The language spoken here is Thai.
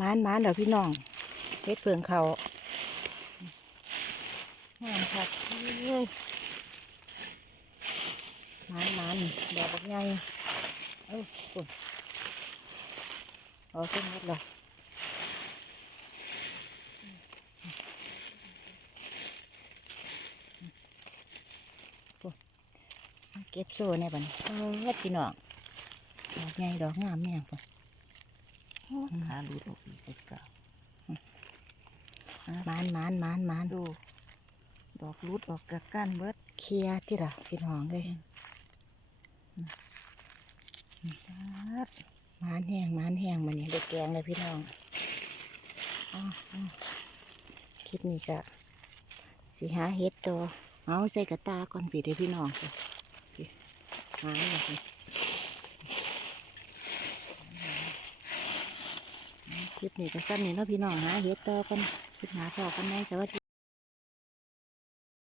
มานมานเดี๋ยวพี่น้องเฮ็ดเฟืองเขางามค่ะเอ้ยมานมานเดี๋ยวบักใหญ่เอ้าปุ่นเอาขึ้นหมดเลยปุ่นเก็บโซ่ในบันเออพี่น้องดอกใหญ่ดอกงามแม่งปุ่นขาหลุดออก อีกเก่ามานมานมานมานสู้ดอกหลุดออกจากก้านเบิดเคลียร์ที่ละพี่น้องเลยปัดมานแห้งมานแห้งมันนี่ได้แกงเลยพี่น้องอ้าวอ้าวคลิปนี้ก็สิหาเฮ็ดตัวเอาใส่กระตาก่อนพี่เด้อพี่น้องจ้ะพี่หาเลย คลิปนี้ก็สั้นนี่เนาะพี่น้องนะเฮ็ดต่อกันคลิปหาพอกันไหมสวัสดี